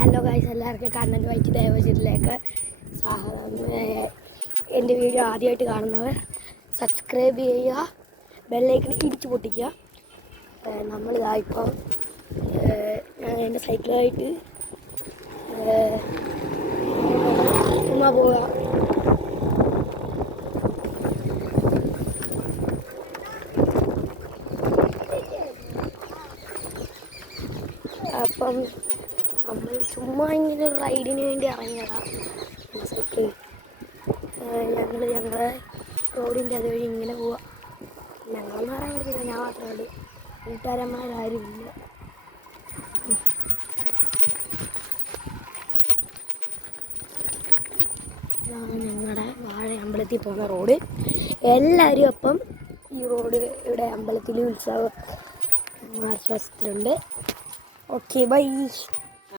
Hello guys, എല്ലാവർക്കും Kannan white ദേവചരിലേക്ക് സ്വാഗതം. എൻ്റെ വീഡിയോ ആദ്യമായിട്ട് കാണുന്നവർ സബ്സ്ക്രൈബ് ചെയ്യുക, ബെല്ലൈക്കൺ ഇടിച്ചു പൊട്ടിക്കുക. നമ്മളിതാ ഇപ്പം ഞാൻ എൻ്റെ സൈക്കിളായിട്ട് ചുമ്മാ പോവുക. അപ്പം നമ്മൾ ചുമ്മാ ഇങ്ങനെ ഒരു റൈഡിന് വേണ്ടി ഇറങ്ങിയതാണ്. സൈക്കിൾ ഞങ്ങളുടെ റോഡിൻ്റെ അതുവഴി ഇങ്ങനെ പോവാം. ഞങ്ങളെന്ന് പറയാൻ പറ്റില്ല, ഞാൻ മാത്രമേ ഉള്ളൂ, കൂട്ടുകാരന്മാരാരും ഇല്ല. ഞങ്ങളുടെ വാഴ അമ്പലത്തിൽ പോകുന്ന റോഡ്. എല്ലാവരും അപ്പം ഈ റോഡ് ഇവിടെ അമ്പലത്തിൽ ഉത്സവ ആശ്വാസത്തിലുണ്ട്. Okay, by.